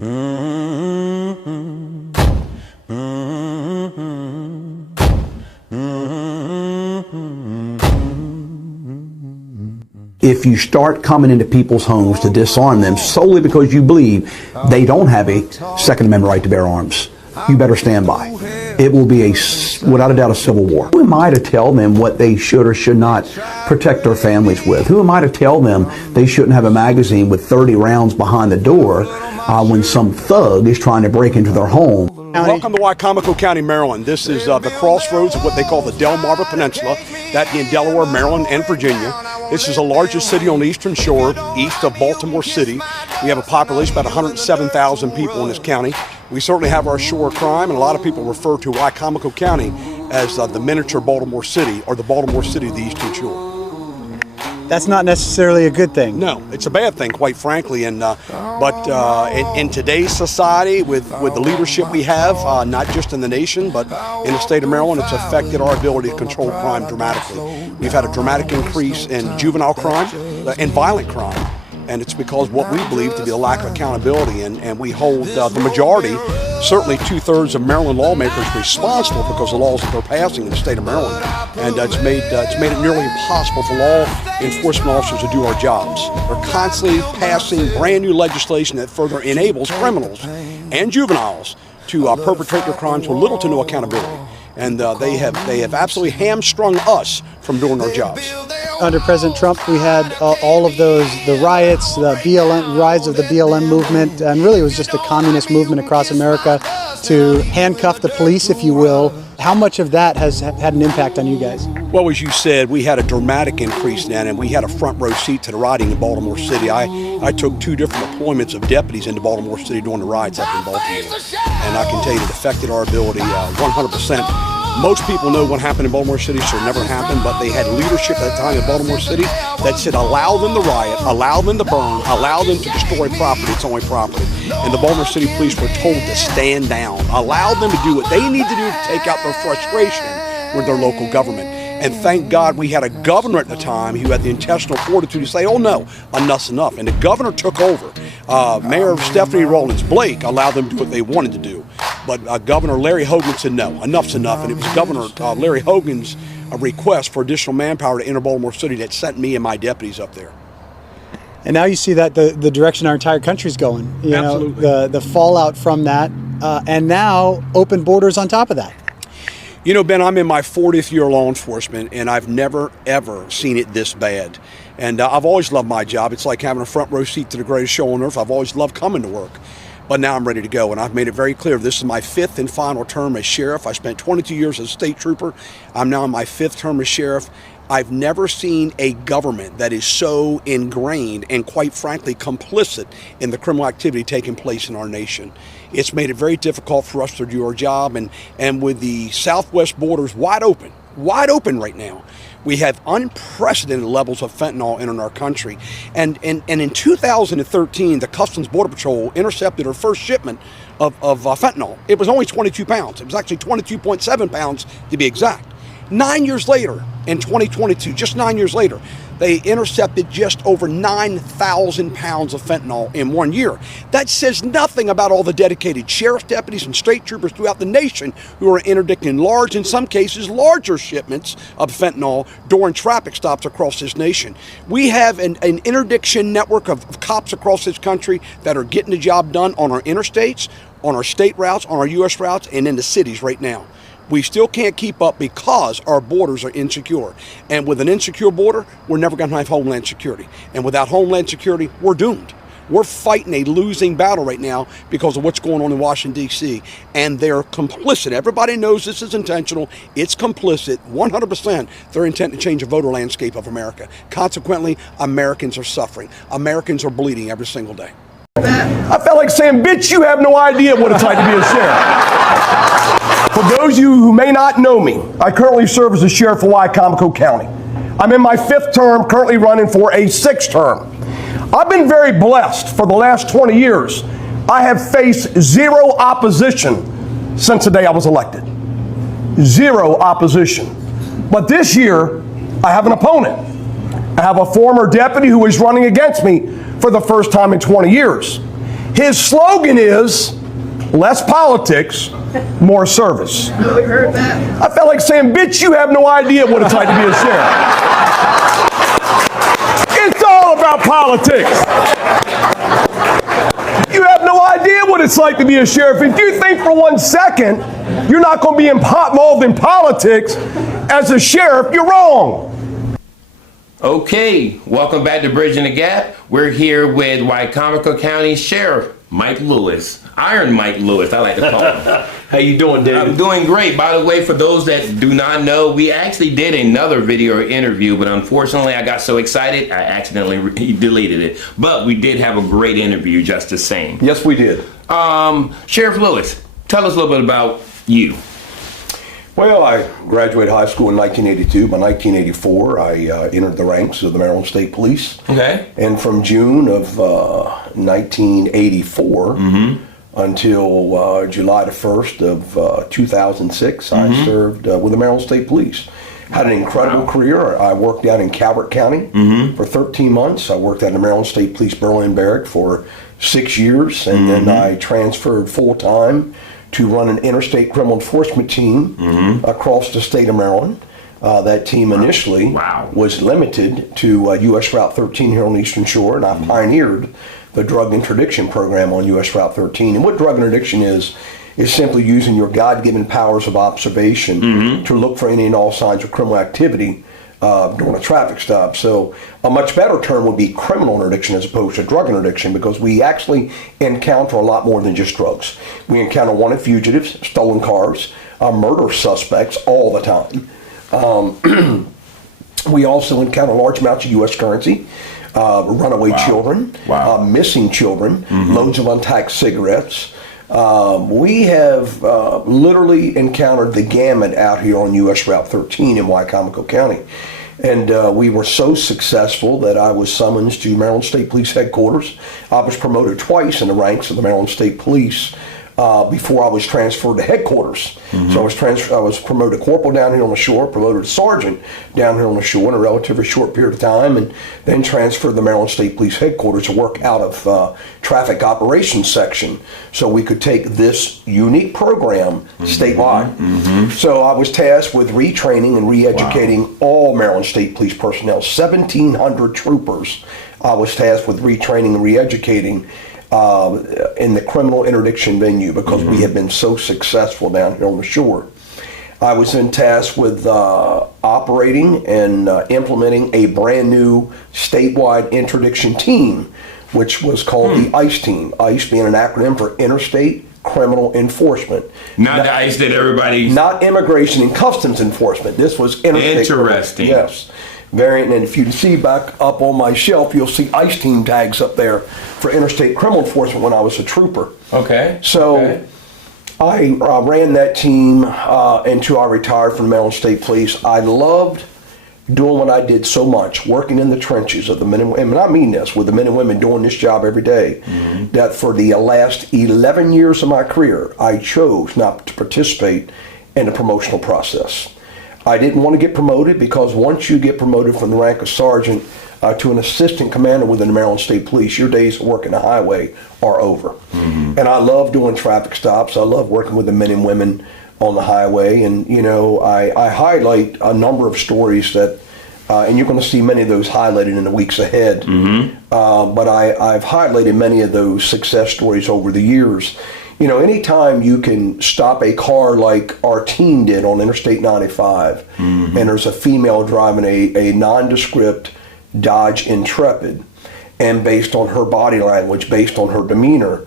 If you start coming into people's homes to disarm them solely because you believe they don't have a Second Amendment right to bear arms, you better stand by. It will be, without a doubt, a civil war. Who am I to tell them what they should or should not protect their families with? Who am I to tell them they shouldn't have a magazine with 30 rounds behind the door when some thug is trying to break into their home? Welcome to Wicomico County, Maryland. This is the crossroads of what they call the Delmarva Peninsula, that being Delaware, Maryland, and Virginia. This is the largest city on the eastern shore, east of Baltimore City. We have a population of about 107,000 people in this county. We certainly have our shore of crime, and a lot of people refer to Wicomico County as the miniature Baltimore City, or the Baltimore City of the eastern shore. That's not necessarily a good thing. No, it's a bad thing, quite frankly. And but in today's society, with the leadership we have, not just in the nation, but in the state of Maryland, it's affected our ability to control crime dramatically. We've had a dramatic increase in juvenile crime and violent crime. And it's because what we believe to be a lack of accountability, and we hold the majority, certainly 2/3 of Maryland lawmakers, responsible because of the laws that they're passing in the state of Maryland. And it's made it nearly impossible for law enforcement officers to do our jobs. They're constantly passing brand new legislation that further enables criminals and juveniles to perpetrate their crimes with little to no accountability. And they have absolutely hamstrung us from doing our jobs. Under President Trump, we had all of those, the riots, the BLM, rise of the BLM movement, and really it was just a communist movement across America to handcuff the police, if you will. How much of that has had an impact on you guys? Well, as you said, we had a dramatic increase then, and we had a front row seat to the rioting in Baltimore City. I took 2 different deployments of deputies into Baltimore City during the riots up in Baltimore, and I can tell you it affected our ability 100%. Most people know what happened in Baltimore City should never happen, but they had leadership at the time in Baltimore City that said allow them to riot, allow them to burn, allow them to destroy property, it's only property. And the Baltimore City Police were told to stand down, allow them to do what they need to do to take out their frustration with their local government. And thank God we had a governor at the time who had the intestinal fortitude to say, oh no, enough's enough. And the governor took over. Mayor Stephanie Rawlins Blake allowed them to do what they wanted to do. But Governor Larry Hogan said no, enough's enough. And it was Governor Larry Hogan's request for additional manpower to enter Baltimore City that sent me and my deputies up there. And now you see that the direction our entire country's going. You Absolutely. know, the fallout from that, and now open borders on top of that. You know, Ben, I'm in my 40th year of law enforcement, and I've never, ever seen it this bad. And I've always loved my job. It's like having a front row seat to the greatest show on earth. I've always loved coming to work. But now I'm ready to go, and I've made it very clear this is my 5th and final term as sheriff. I spent 22 years as a state trooper. I'm now in my 5th term as sheriff. I've never seen a government that is so ingrained and, quite frankly, complicit in the criminal activity taking place in our nation. It's made it very difficult for us to do our job, and with the southwest borders wide open right now, we have unprecedented levels of fentanyl entering our country. And in 2013, the Customs Border Patrol intercepted our first shipment of fentanyl. It was only 22 pounds. It was actually 22.7 pounds to be exact. 9 years later, in 2022, just 9 years later, they intercepted just over 9,000 pounds of fentanyl in 1 year. That says nothing about all the dedicated sheriff's deputies and state troopers throughout the nation who are interdicting large, in some cases, larger shipments of fentanyl during traffic stops across this nation. We have an interdiction network of cops across this country that are getting the job done on our interstates, on our state routes, on our U.S. routes, and in the cities right now. We still can't keep up because our borders are insecure. And with an insecure border, we're never going to have Homeland Security. And without Homeland Security, we're doomed. We're fighting a losing battle right now because of what's going on in Washington, D.C. And they're complicit. Everybody knows this is intentional. It's complicit, 100%. Their intent to change the voter landscape of America. Consequently, Americans are suffering. Americans are bleeding every single day. I felt like saying, bitch, you have no idea what it's like to be a sheriff. For those of you who may not know me, I currently serve as a sheriff of Wicomico County. I'm in my 5th term, currently running for a 6th term. I've been very blessed for the last 20 years. I have faced zero opposition since the day I was elected. Zero opposition. But this year, I have an opponent. I have a former deputy who is running against me for the first time in 20 years. His slogan is less politics, more service. We heard that. I felt like saying, bitch, you have no idea what it's like to be a sheriff. It's all about politics. You have no idea what it's like to be a sheriff. If you think for 1 second you're not going to be involved in politics as a sheriff, you're wrong. Okay, welcome back to Bridging the Gap. We're here with Wycomico County Sheriff Mike Lewis. Iron Mike Lewis, I like to call him. How you doing, David? I'm doing great. By the way, for those that do not know, we actually did another video interview, but unfortunately I got so excited I accidentally deleted it. But we did have a great interview just the same. Yes, we did. Sheriff Lewis, tell us a little bit about you. Well, I graduated high school in 1982. By 1984, I entered the ranks of the Maryland State Police. Okay. And from June of 1984 until July the 1st of 2006, I served with the Maryland State Police. Had an incredible career. I worked out in Calvert County for 13 months. I worked at the Maryland State Police Berlin Barrack for 6 years, and then I transferred full-time to run an interstate criminal enforcement team across the state of Maryland. That team initially was limited to U.S. Route 13 here on the Eastern Shore, and I pioneered the drug interdiction program on U.S. Route 13. And what drug interdiction is simply using your God-given powers of observation to look for any and all signs of criminal activity during a traffic stop. So a much better term would be criminal interdiction as opposed to drug interdiction, because we actually encounter a lot more than just drugs. We encounter wanted fugitives, stolen cars, murder suspects all the time. We also encounter large amounts of U.S. currency, runaway children, missing children, loads of untaxed cigarettes. We have literally encountered the gamut out here on U.S. Route 13 in Wycomico County. And we were so successful that I was summoned to Maryland State Police headquarters. I was promoted twice in the ranks of the Maryland State Police before I was transferred to headquarters. So I was promoted corporal down here on the shore, promoted to sergeant down here on the shore in a relatively short period of time, and then transferred to the Maryland State Police headquarters to work out of traffic operations section so we could take this unique program statewide. So I was tasked with retraining and re-educating all Maryland State Police personnel, 1,700 troopers. I was tasked with retraining and re-educating in the criminal interdiction venue because we have been so successful down here on the shore. I was then tasked with operating and implementing a brand new statewide interdiction team, which was called the ICE team. ICE being an acronym for Interstate Criminal Enforcement. Not the ICE that everybody... Not Immigration and Customs Enforcement. This was interstate. Interesting. Yes. Variant, and if you see back up on my shelf, you'll see ICE team tags up there for interstate criminal enforcement when I was a trooper. Okay. So I ran that team until I retired from the Maryland State Police. I loved doing what I did so much, working in the trenches of the men and women. And I mean this, with the men and women doing this job every day, that for the last 11 years of my career, I chose not to participate in the promotional process. I didn't want to get promoted because once you get promoted from the rank of sergeant to an assistant commander within the Maryland State Police, your days of working the highway are over. And I love doing traffic stops. I love working with the men and women on the highway. And, you know, I highlight a number of stories that, and you're going to see many of those highlighted in the weeks ahead. But I've highlighted many of those success stories over the years. You know, anytime you can stop a car like our team did on Interstate 95, and there's a female driving a nondescript Dodge Intrepid, and based on her body language, based on her demeanor,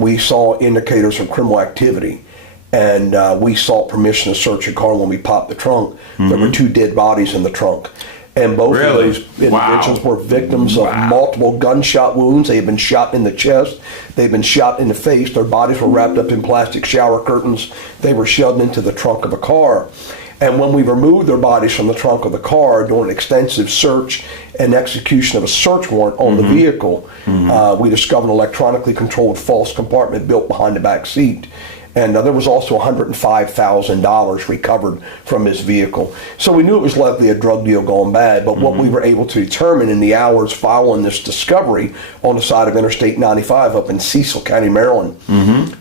we saw indicators of criminal activity. And we sought permission to search a car when we popped the trunk. There were 2 dead bodies in the trunk. And both of those individuals were victims of multiple gunshot wounds. They had been shot in the chest. They'd been shot in the face. Their bodies were wrapped up in plastic shower curtains. They were shoved into the trunk of a car. And when we removed their bodies from the trunk of the car during an extensive search and execution of a search warrant on the vehicle, we discovered an electronically controlled false compartment built behind the back seat. And there was also $105,000 recovered from his vehicle. So we knew it was likely a drug deal gone bad, but what we were able to determine in the hours following this discovery on the side of Interstate 95 up in Cecil County, Maryland,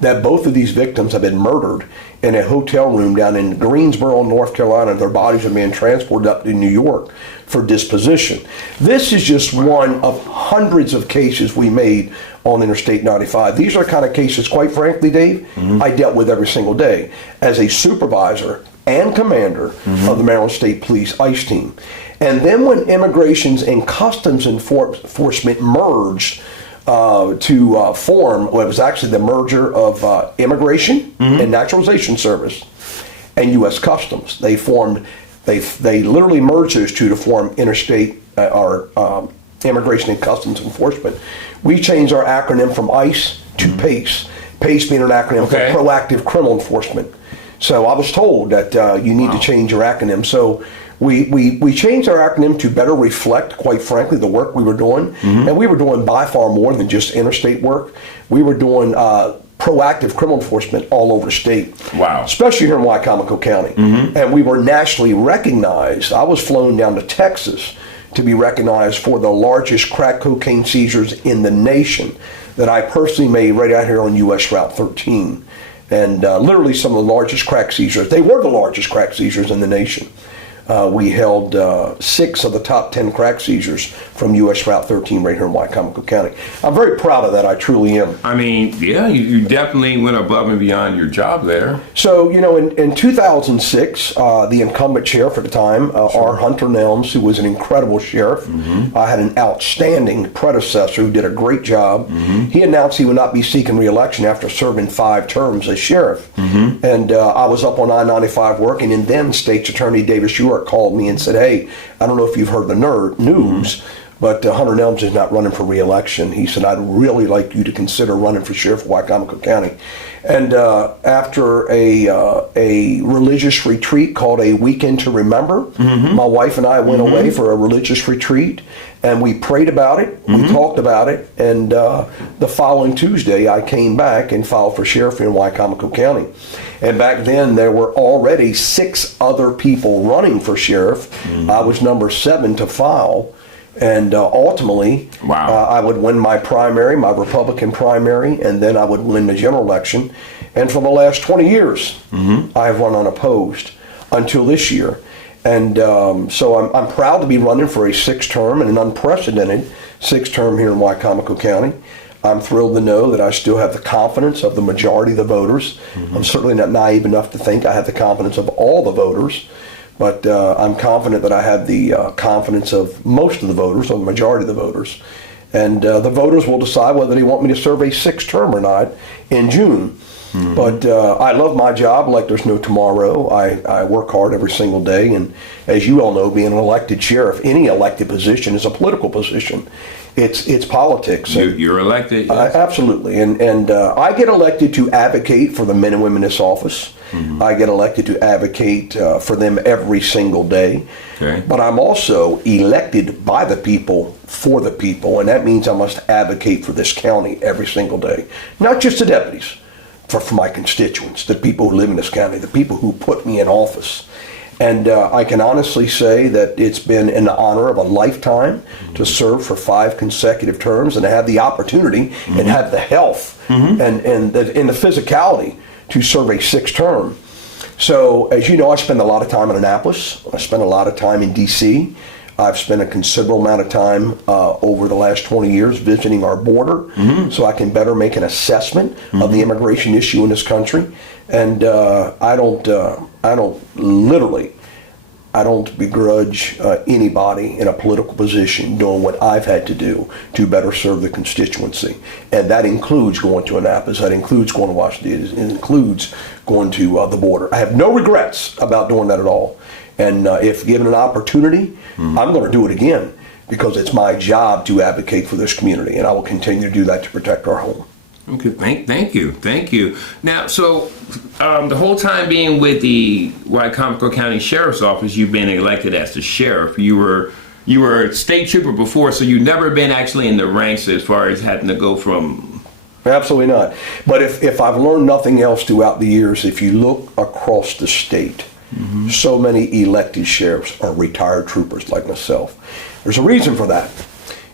that both of these victims have been murdered in a hotel room down in Greensboro, North Carolina. Their bodies are being transported up to New York for disposition. This is just one of hundreds of cases we made on Interstate 95. These are the kind of cases, quite frankly, Dave, I dealt with every single day as a supervisor and commander of the Maryland State Police ICE team. And then when Immigrations and Customs Enforcement merged to form, well, it was actually the merger of Immigration and Naturalization Service and U.S. Customs. They formed, they literally merged those two to form Interstate or Immigration and Customs Enforcement. We changed our acronym from ICE to PACE. PACE being an acronym for Proactive Criminal Enforcement. So I was told that you need to change your acronym. So we changed our acronym to better reflect, quite frankly, the work we were doing. And we were doing by far more than just interstate work. We were doing proactive criminal enforcement all over the state. Wow. Especially here in Wicomico County. And we were nationally recognized. I was flown down to Texas to be recognized for the largest crack cocaine seizures in the nation that I personally made right out here on US Route 13. And literally some of the largest crack seizures. They were the largest crack seizures in the nation. We held 6 of the top 10 crack seizures from US Route 13 right here in Wicomico County. I'm very proud of that, I truly am. I mean, yeah, you definitely went above and beyond your job there. So, you know, in 2006, the incumbent sheriff at the time, R. Hunter Nelms, who was an incredible sheriff, I had an outstanding predecessor who did a great job. He announced he would not be seeking re-election after serving 5 terms as sheriff. And I was up on I-95 working, and then State's Attorney Davis York called me and said, hey, I don't know if you've heard the news, but Hunter Nelms is not running for re-election. He said, I'd really like you to consider running for sheriff of Wicomico County. And after a religious retreat called A Weekend to Remember, my wife and I went away for a religious retreat, and we prayed about it, we talked about it, and the following Tuesday I came back and filed for sheriff in Wicomico County. And back then there were already 6 other people running for sheriff. I was number 7 to file. And ultimately, I would win my primary, my Republican primary, and then I would win the general election. And for the last 20 years, I have run unopposed until this year. And so I'm proud to be running for a 6th term, and an unprecedented 6th term here in Wicomico County. I'm thrilled to know that I still have the confidence of the majority of the voters. I'm certainly not naive enough to think I have the confidence of all the voters. But I'm confident that I have the confidence of most of the voters, or the majority of the voters. And the voters will decide whether they want me to serve a 6th term or not in June. But I love my job like there's no tomorrow. I work hard every single day. And as you all know, being an elected sheriff, any elected position is a political position. It's politics. You're elected. Yes. Absolutely. And I get elected to advocate for the men and women in this office. I get elected to advocate for them every single day. Okay. But I'm also elected by the people for the people, and that means I must advocate for this county every single day. Not just the deputies, for my constituents, the people who live in this county, the people who put me in office. And I can honestly say that it's been an honor of a lifetime to serve for 5 consecutive terms, and to have the opportunity and have the health and the physicality to serve a 6th term. So, as you know, I spend a lot of time in Annapolis. I spend a lot of time in D.C. I've spent a considerable amount of time over the last 20 years visiting our border, so I can better make an assessment of the immigration issue in this country. And I don't begrudge anybody in a political position doing what I've had to do to better serve the constituency. And that includes going to Annapolis, that includes going to Washington, it includes going to the border. I have no regrets about doing that at all. And if given an opportunity, I'm going to do it again, because it's my job to advocate for this community, and I will continue to do that to protect our home. Okay, thank you. Now, so the whole time being with the Wicomico County Sheriff's Office, you've been elected as the sheriff. You were a state trooper before, so you've never been actually in the ranks as far as having to go from Absolutely not. But if I've learned nothing else throughout the years, if you look across the state, so many elected sheriffs are retired troopers like myself. There's a reason for that.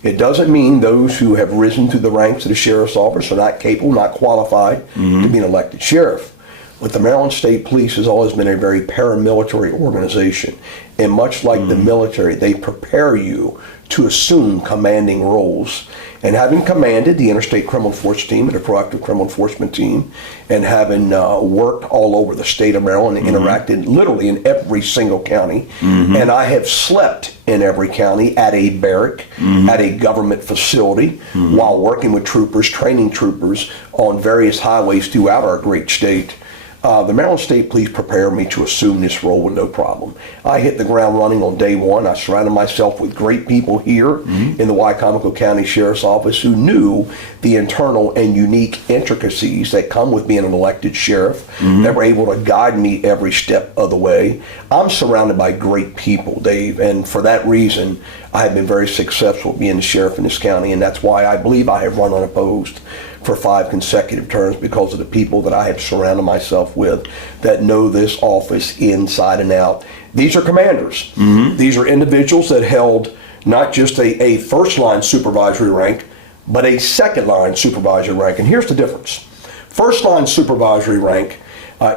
It doesn't mean those who have risen through the ranks of the sheriff's office are not capable, not qualified to be an elected sheriff. But the Maryland State Police has always been a very paramilitary organization. And much like the military, they prepare you to assume commanding roles. And having commanded the Interstate Criminal Enforcement Team and the Proactive Criminal Enforcement Team, and having worked all over the state of Maryland and interacted literally in every single county, and I have slept in every county at a barrack, at a government facility, while working with troopers, training troopers on various highways throughout our great state. The Maryland State Police prepared me to assume this role with no problem. I hit the ground running on day one. I surrounded myself with great people here in the Wycomico County Sheriff's Office who knew the internal and unique intricacies that come with being an elected sheriff. They were able to guide me every step of the way. I'm surrounded by great people, Dave, and for that reason, I have been very successful being the sheriff in this county, and that's why I believe I have run unopposed for 5 consecutive terms, because of the people that I have surrounded myself with that know this office inside and out. These are commanders. These are individuals that held not just a first line supervisory rank, but a second line supervisory rank. And here's the difference. First line supervisory rank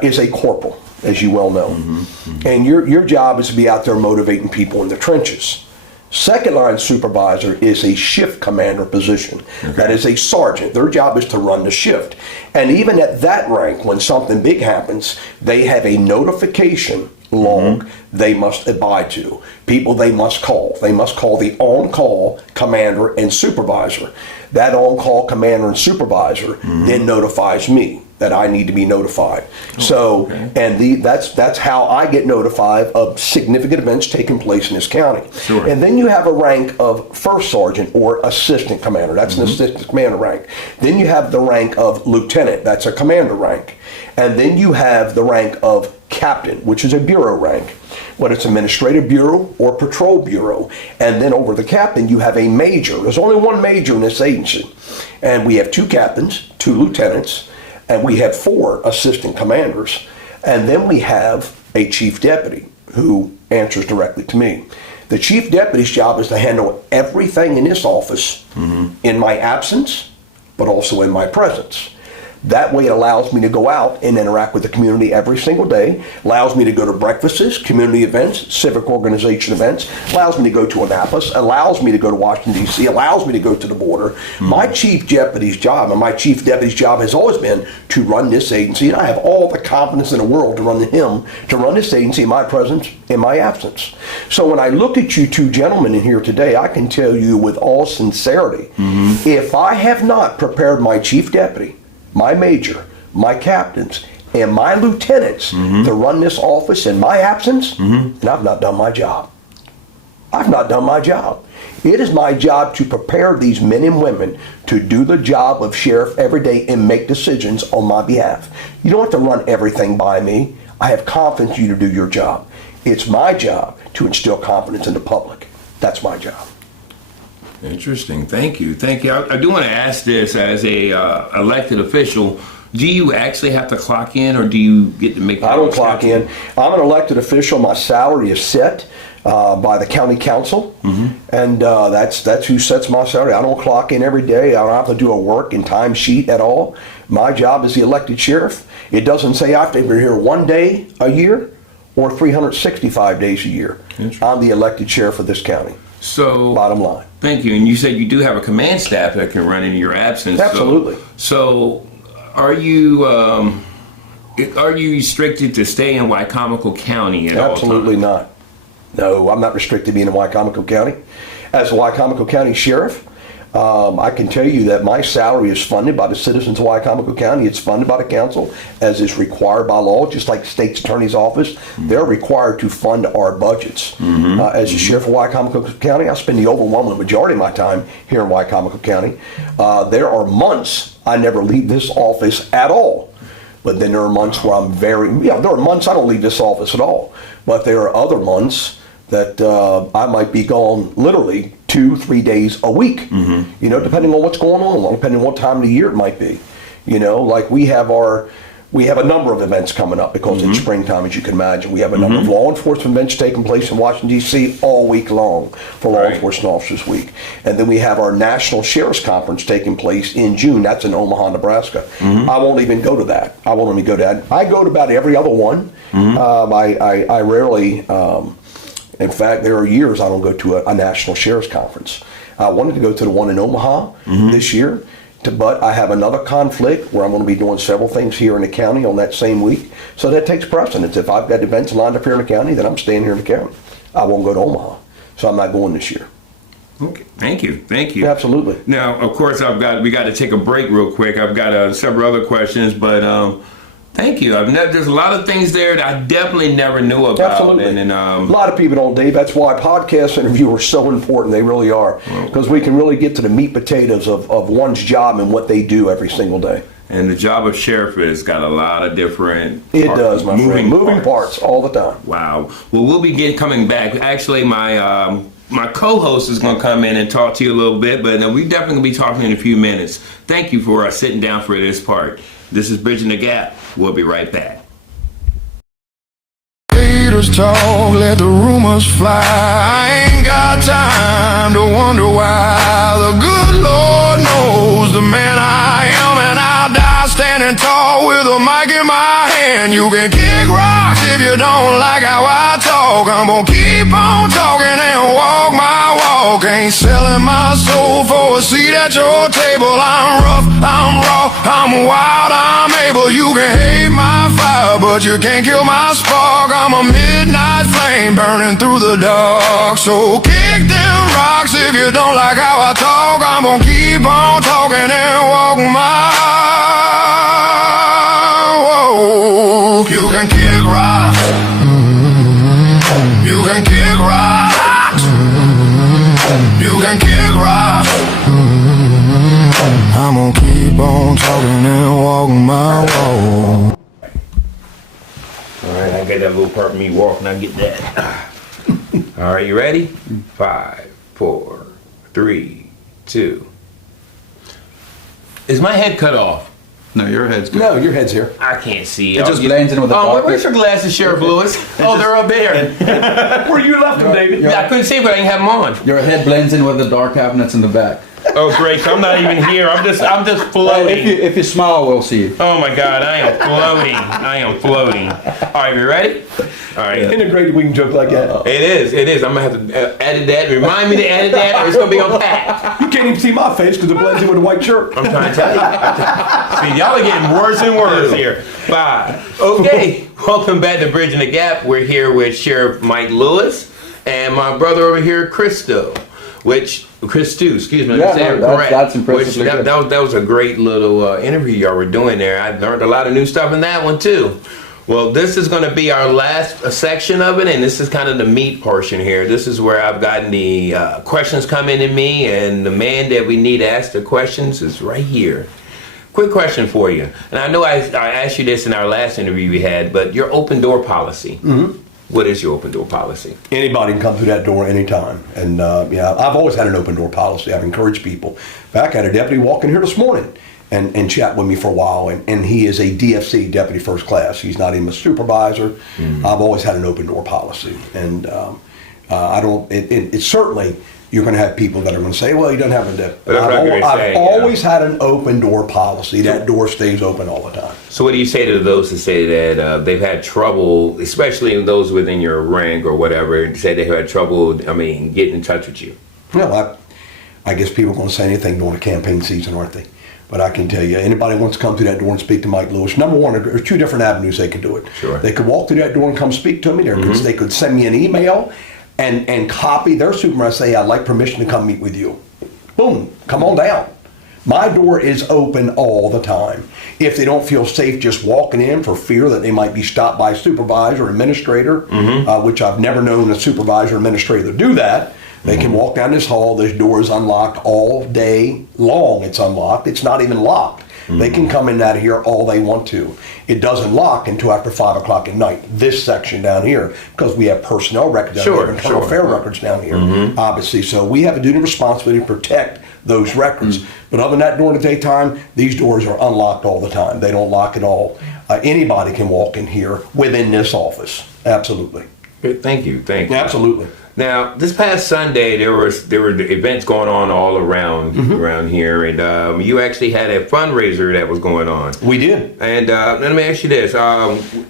is a corporal, as you well know. And your job is to be out there motivating people in the trenches. Second line supervisor is a shift commander position. That is a sergeant. Their job is to run the shift. And even at that rank, when something big happens, they have a notification log they must abide to. People they must call. They must call the on-call commander and supervisor. That on-call commander and supervisor then notifies me that I need to be notified. And that's how I get notified of significant events taking place in this county. And then you have a rank of first sergeant or assistant commander. That's an assistant commander rank. Then you have the rank of lieutenant. That's a commander rank. And then you have the rank of captain, which is a bureau rank, whether it's administrative bureau or patrol bureau. And then over the captain, you have a major. There's only one major in this agency. And we have 2 captains, 2 lieutenants, and we have 4 assistant commanders. And then we have a chief deputy who answers directly to me. The chief deputy's job is to handle everything in this office in my absence, but also in my presence. That way it allows me to go out and interact with the community every single day, allows me to go to breakfasts, community events, civic organization events, allows me to go to Annapolis, allows me to go to Washington, D.C., allows me to go to the border. My chief deputy's job, and my chief deputy's job has always been to run this agency, and I have all the confidence in the world to run this agency in my presence, in my absence. So when I look at you 2 gentlemen in here today, I can tell you with all sincerity, if I have not prepared my chief deputy, my major, my captains, and my lieutenants to run this office in my absence, then I've not done my job. I've not done my job. It is my job to prepare these men and women to do the job of sheriff every day and make decisions on my behalf. You don't have to run everything by me. I have confidence in you to do your job. It's my job to instill confidence in the public. That's my job. Interesting. Thank you. Thank you. I do want to ask this as a elected official. Do you actually have to clock in, or do you get to make? I don't clock in. I'm an elected official. My salary is set by the county council, and that's who sets my salary. I don't clock in every day. I don't have to do a work and time sheet at all. My job is the elected sheriff. It doesn't say I have to be here 1 day a year or 365 days a year. I'm the elected sheriff of this county. So, bottom line. Thank you. And you said you do have a command staff that can run in your absence. Absolutely. So are you restricted to stay in Wycomico County at all times? Absolutely not. No, I'm not restricted to being in Wycomico County. As a Wycomico County sheriff, I can tell you that my salary is funded by the citizens of Wycomico County. It's funded by the council, as is required by law, just like the state's attorney's office. They're required to fund our budgets. As a sheriff of Wycomico County, I spend the overwhelming majority of my time here in Wycomico County. There are months I never leave this office at all. But then there are months where there are months I don't leave this office at all. But there are other months that I might be gone literally 2-3 days a week, depending on what's going on, depending on what time of the year it might be. Like we have a number of events coming up because it's springtime, as you can imagine. We have a number of law enforcement events taking place in Washington, D.C. all week long for Law Enforcement Officers Week. And then we have our National Sheriff's Conference taking place in June. That's in Omaha, Nebraska. I won't even go to that. I go to about every other one. I rarely, in fact, there are years I don't go to a National Sheriff's Conference. I wanted to go to the one in Omaha this year. But I have another conflict where I'm going to be doing several things here in the county on that same week. So that takes precedence. If I've got events lined up here in the county, then I'm staying here in the county. I won't go to Omaha. So I'm not going this year. Okay. Thank you. Absolutely. Now, of course, we got to take a break real quick. I've got several other questions, but thank you. There's a lot of things there that I definitely never knew about. Absolutely. And a lot of people don't, Dave. That's why podcast interviews are so important. They really are. Because we can really get to the meat potatoes of one's job and what they do every single day. And the job of sheriff has got a lot of different moving parts all the time. Wow. Well, we'll be coming back. Actually, my co-host is going to come in and talk to you a little bit, but we definitely going to be talking in a few minutes. Thank you for sitting down for this part. This is Bridging the Gap. We'll be right back. Haters talk, let the rumors fly. I ain't got time to wonder why. The good Lord knows the man I am, and I'll die standing tall with a mic in my hand. You can kick rocks if you don't like how I talk. I'm gonna keep on talking and walk my walk. Ain't selling my soul for a seat at your table. I'm rough, I'm raw, I'm wild, I'm able. You can hate my fire, but you can't kill my spark. I'm a midnight flame burning through the dark. So kick them rocks if you don't like how I talk. I'm gonna keep on talking and walk my walk. You can kick rocks. You can kick rocks. You can kick rocks. I'm gonna keep on talking and walk my walk. All right, I get that little part of me walking. I get that. All right, you ready? 5, 4, 3, 2. Is my head cut off? No, your head's good. No, your head's here. I can't see. It just blends in with the dark. Where's your glasses, Sheriff Lewis? Oh, they're up there. Where you left them, David? I couldn't see, but I didn't have them on. Your head blends in with the dark cabinets in the back. Oh, great! So I'm not even here. I'm just floating. If you smile, we'll see you. Oh my God! I am floating. All right, you ready? All right. Isn't it great that we can joke like that? It is. I'm gonna have to edit that. Remind me to edit that, or it's gonna be on pat. You can't even see my face because it blends in with a white shirt. I'm trying to tell you. See, y'all are getting worse and worse here. Bye. Okay. Welcome back to Bridging the Gap. We're here with Sheriff Mike Lewis and my brother over here, Christo. Christo, excuse me, Yeah, saying no, correct. that's impressive. That was a great little interview y'all were doing there. I learned a lot of new stuff in that one too. Well, this is going to be our last section of it, and this is kind of the meat portion here. This is where I've gotten the questions coming to me, and the man that we need to ask the questions is right here. Quick question for you, and I know I asked you this in our last interview we had, but your open door policy. Mm-hmm. What is your open door policy? Anybody can come through that door anytime. And I've always had an open door policy. I've encouraged people. In fact, I had a deputy walk in here this morning and chat with me for a while. And he is a DFC, Deputy First Class. He's not even a supervisor. Mm-hmm. I've always had an open door policy. And it's certainly, you're going to have people that are going to say, well, he doesn't have a deputy. I've always had an open door policy. That door stays open all the time. So what do you say to those who say that they've had trouble, especially those within your rank or whatever, say they've had trouble, getting in touch with you? Well, I guess people are going to say anything during the campaign season, aren't they? But I can tell you, anybody wants to come through that door and speak to Mike Lewis, number one, there's 2 different avenues they could do it. Sure. They could walk through that door and come speak to me. They could send me an email and copy their supervisor, say, I'd like permission to come meet with you. Boom, come on down. My door is open all the time. If they don't feel safe just walking in for fear that they might be stopped by a supervisor or administrator, which I've never known a supervisor or administrator to do that, they can walk down this hall. This door is unlocked all day long. It's unlocked. It's not even locked. They can come in out of here all they want to. It doesn't lock until after 5 o'clock at night. This section down here, because we have personnel records down here, internal affair records down here, obviously. So we have a duty and responsibility to protect those records. But other than that, during the daytime, these doors are unlocked all the time. They don't lock at all. Anybody can walk in here within this office. Absolutely. Good, thank you. Absolutely. Now, this past Sunday, there were events going on all around here, and you actually had a fundraiser that was going on. We did. And let me ask you this: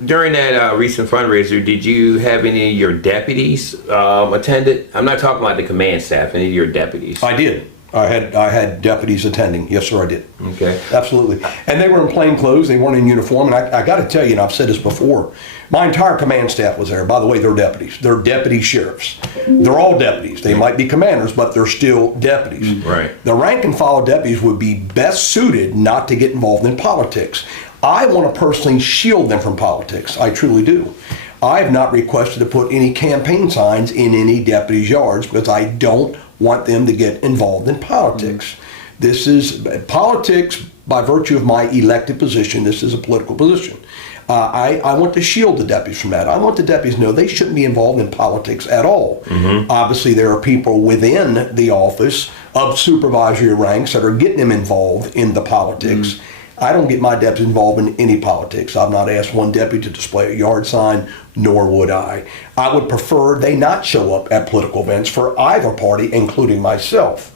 during that recent fundraiser, did you have any of your deputies attended? I'm not talking about the command staff. Any of your deputies? I did. I had deputies attending. Yes, sir, I did. Okay. Absolutely. And they were in plain clothes. They weren't in uniform. And I got to tell you, and I've said this before, my entire command staff was there. By the way, they're deputies. They're deputy sheriffs. They're all deputies. They might be commanders, but they're still deputies. Right. The rank and file deputies would be best suited not to get involved in politics. I want to personally shield them from politics. I truly do. I have not requested to put any campaign signs in any deputies' yards because I don't want them to get involved in politics. This is politics by virtue of my elected position. This is a political position. I want to shield the deputies from that. I want the deputies to know they shouldn't be involved in politics at all. Obviously, there are people within the office of supervisory ranks that are getting them involved in the politics. I don't get my deputies involved in any politics. I've not asked one deputy to display a yard sign, nor would I. I would prefer they not show up at political events for either party, including myself.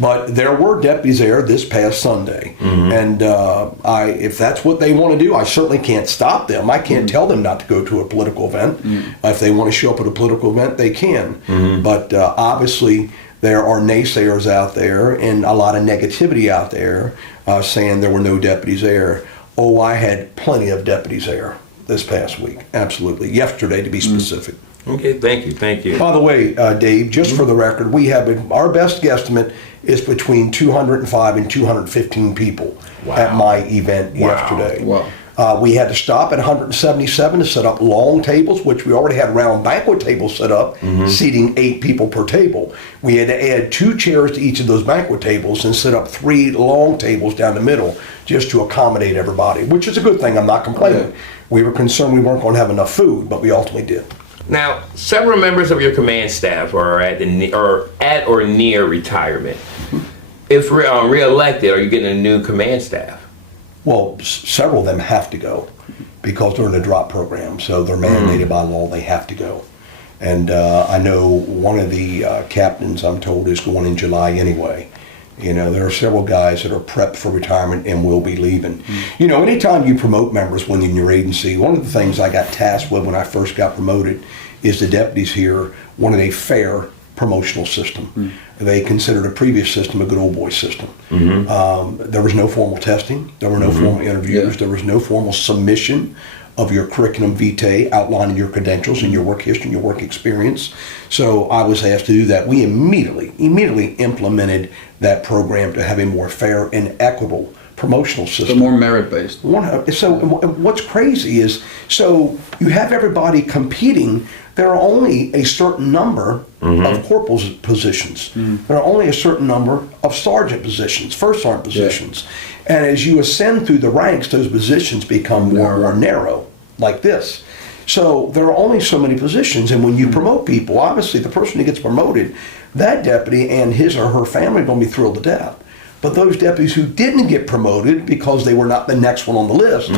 But there were deputies there this past Sunday. And if that's what they want to do, I certainly can't stop them. I can't tell them not to go to a political event. If they want to show up at a political event, they can. But obviously, there are naysayers out there and a lot of negativity out there saying there were no deputies there. Oh, I had plenty of deputies there this past week. Absolutely. Yesterday, to be specific. Okay, thank you. By the way, Dave, just for the record, we have our best guesstimate is between 205 and 215 people at my event yesterday. Wow. We had to stop at 177 to set up long tables, which we already had round banquet tables set up, seating 8 people per table. We had to add 2 chairs to each of those banquet tables and set up 3 long tables down the middle just to accommodate everybody, which is a good thing. I'm not complaining. Yeah. We were concerned we weren't going to have enough food, but we ultimately did. Now, several members of your command staff are at or near retirement. If re-elected, are you getting a new command staff? Well, several of them have to go because they're in a drop program, so they're mandated by law. They have to go. And I know one of the captains, I'm told, is going in July anyway. You know, there are several guys that are prepped for retirement and will be leaving. You know, anytime you promote members when in your agency, one of the things I got tasked with when I first got promoted is the deputies here wanted a fair promotional system. They considered a previous system a good old boy system. There was no formal testing. There were no formal interviews. There was no formal submission of your curriculum vitae outlining your credentials and your work history and your work experience. So I was asked to do that. We immediately implemented that program to have a more fair and equitable promotional system. So more merit-based. So what's crazy is, so you have everybody competing. There are only a certain number of corporal positions. There are only a certain number of sergeant positions, first sergeant positions. And as you ascend through the ranks, those positions become more and more narrow, like this. So there are only so many positions, and when you promote people, obviously the person who gets promoted, that deputy and his or her family are going to be thrilled to death. But those deputies who didn't get promoted because they were not the next one on the list,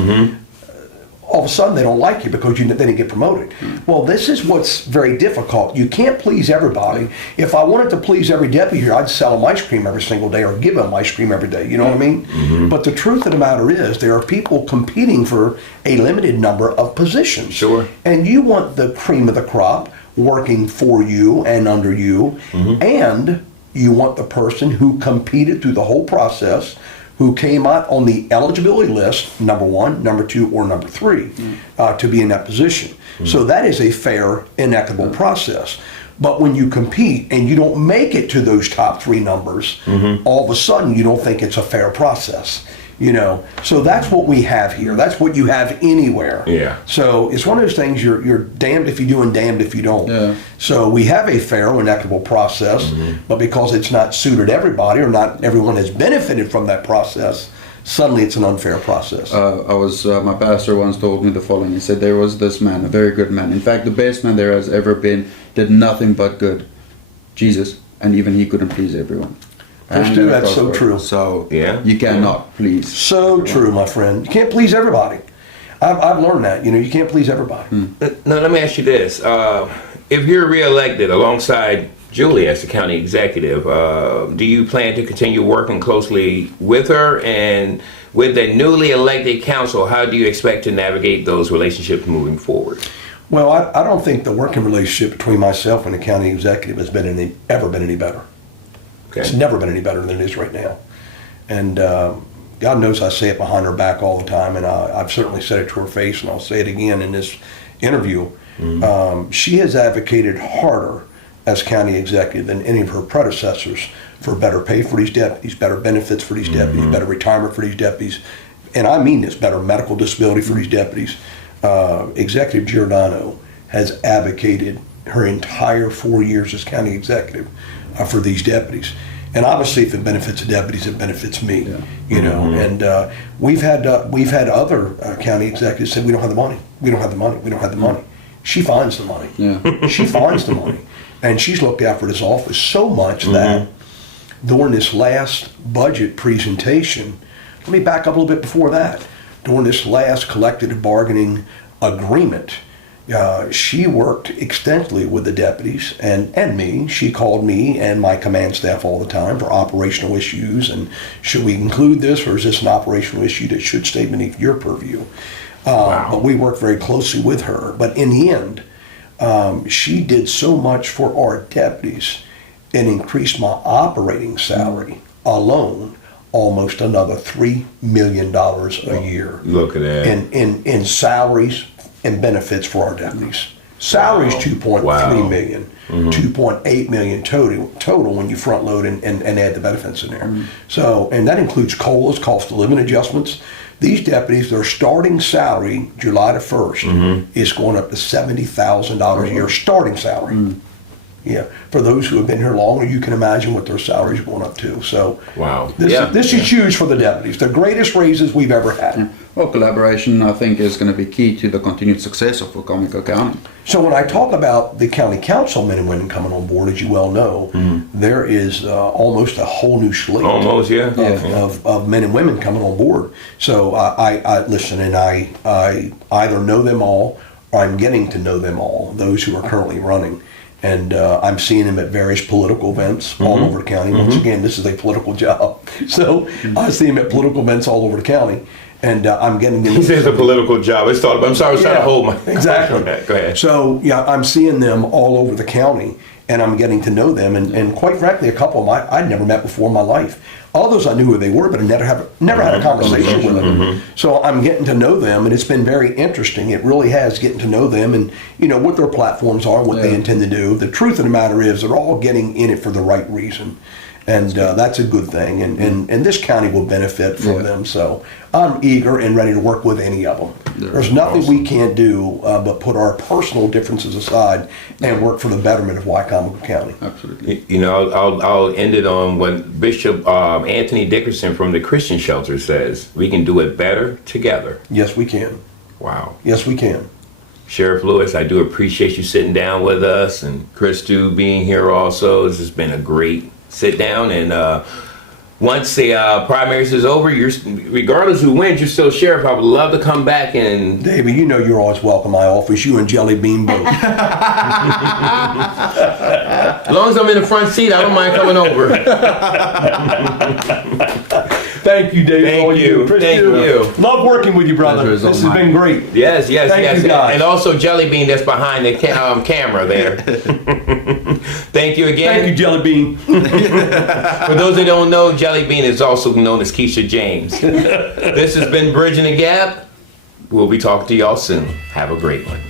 all of a sudden they don't like you because they didn't get promoted. Well, this is what's very difficult. You can't please everybody. If I wanted to please every deputy here, I'd sell them ice cream every single day or give them ice cream every day. You know what I mean? But the truth of the matter is there are people competing for a limited number of positions. Sure. And you want the cream of the crop working for you and under you, and you want the person who competed through the whole process, who came out on the eligibility list, number 1, number 2, or number 3, to be in that position. So that is a fair and equitable process. But when you compete and you don't make it to those top 3 numbers, all of a sudden you don't think it's a fair process. You know, so that's what we have here. That's what you have anywhere. Yeah. So it's one of those things you're damned if you do and damned if you don't. Yeah. So we have a fair and equitable process, but because it's not suited everybody or not everyone has benefited from that process, suddenly it's an unfair process. My pastor once told me the following. He said there was this man, a very good man. In fact, the best man there has ever been, did nothing but good. Jesus, and even he couldn't please everyone. And Stu, it that's does so work. true. So Yeah. you cannot please. So true, my friend. You can't please everybody. I've learned that. You can't please everybody. Now, let me ask you this. If you're reelected alongside Julie as the county executive, do you plan to continue working closely with her? And with the newly elected council, how do you expect to navigate those relationships moving forward? Well, I don't think the working relationship between myself and the county executive has ever been any better. Okay. It's never been any better than it is right now. And God knows I say it behind her back all the time, and I've certainly said it to her face, and I'll say it again in this interview. She has advocated harder as county executive than any of her predecessors for better pay for these deputies, better benefits for these deputies, better retirement for these deputies, and I mean this, better medical disability for these deputies. Executive Giordano has advocated her entire 4 years as county executive for these deputies. And obviously, if it benefits the deputies, it benefits me. You know, and we've had other county executives say, "We don't have the money. We don't have the money. We don't have the money." She finds the money. Yeah. She finds the money, and she's looked after this office so much that during this last budget presentation, let me back up a little bit before that. During this last collective bargaining agreement, she worked extensively with the deputies and me. She called me and my command staff all the time for operational issues, and should we include this, or is this an operational issue that should stay beneath your purview? But we worked very closely with her. But in the end, she did so much for our deputies and increased my operating salary alone almost another $3 million a year. Look at that. In salaries and benefits for our deputies. Salaries 2.3 million, 2.8 million total when you front load and add the benefits in there. So, and that includes COLAs, cost of living adjustments. These deputies, their starting salary, July the 1st, is going up to $70,000 a year, starting salary. Yeah, for those who have been here longer, you can imagine what their salaries are going up to. So, Wow. This is huge for the deputies. The greatest raises we've ever had. Well, collaboration, I think, is going to be key to the continued success of Wacomico County. So when I talk about the county council men and women coming on board, as you well know, there is almost a whole new slate Almost, yeah. of men and women coming on board. So I listen, and I either know them all or I'm getting to know them all, those who are currently running. And I'm seeing them at various political events all over the county. Once again, this is a political job. So I see them at political events all over the county. And I'm getting them. He says a political job. It's thought. I'm sorry, I was trying to hold my. Exactly. Go ahead. So yeah, I'm seeing them all over the county, and I'm getting to know them. And quite frankly, a couple of them I'd never met before in my life. All those I knew who they were, but I never had a conversation with them. So I'm getting to know them, and it's been very interesting. It really has, getting to know them, and what their platforms are, what they intend to do. The truth of the matter is, they're all getting in it for the right reason. And that's a good thing, and this county will benefit from them. So I'm eager and ready to work with any of them. There's nothing we can't do but put our personal differences aside and work for the betterment of Wycomico County. Absolutely. I'll end it on what Bishop Anthony Dickerson from the Christian Shelter says: we can do it better together. Yes, we can. Wow. Yes, we can. Sheriff Lewis, I do appreciate you sitting down with us, and Christu being here also. This has been a great sit down, and once the primaries is over, regardless who wins, you're still sheriff. I would love to come back and. David, you're always welcome in my office. You and Jelly Bean both. As long as I'm in the front seat, I don't mind coming over. Thank you, David. Thank all you. do. Thank you. Love working with you, brother. Pleasure is This all has mine. been great. Yes. Thank you, guys. And also Jelly Bean that's behind the camera there. Thank you again. Thank you, Jelly Bean. For those that don't know, Jelly Bean is also known as Keisha James. This has been Bridging the Gap. We'll be talking to y'all soon. Have a great one.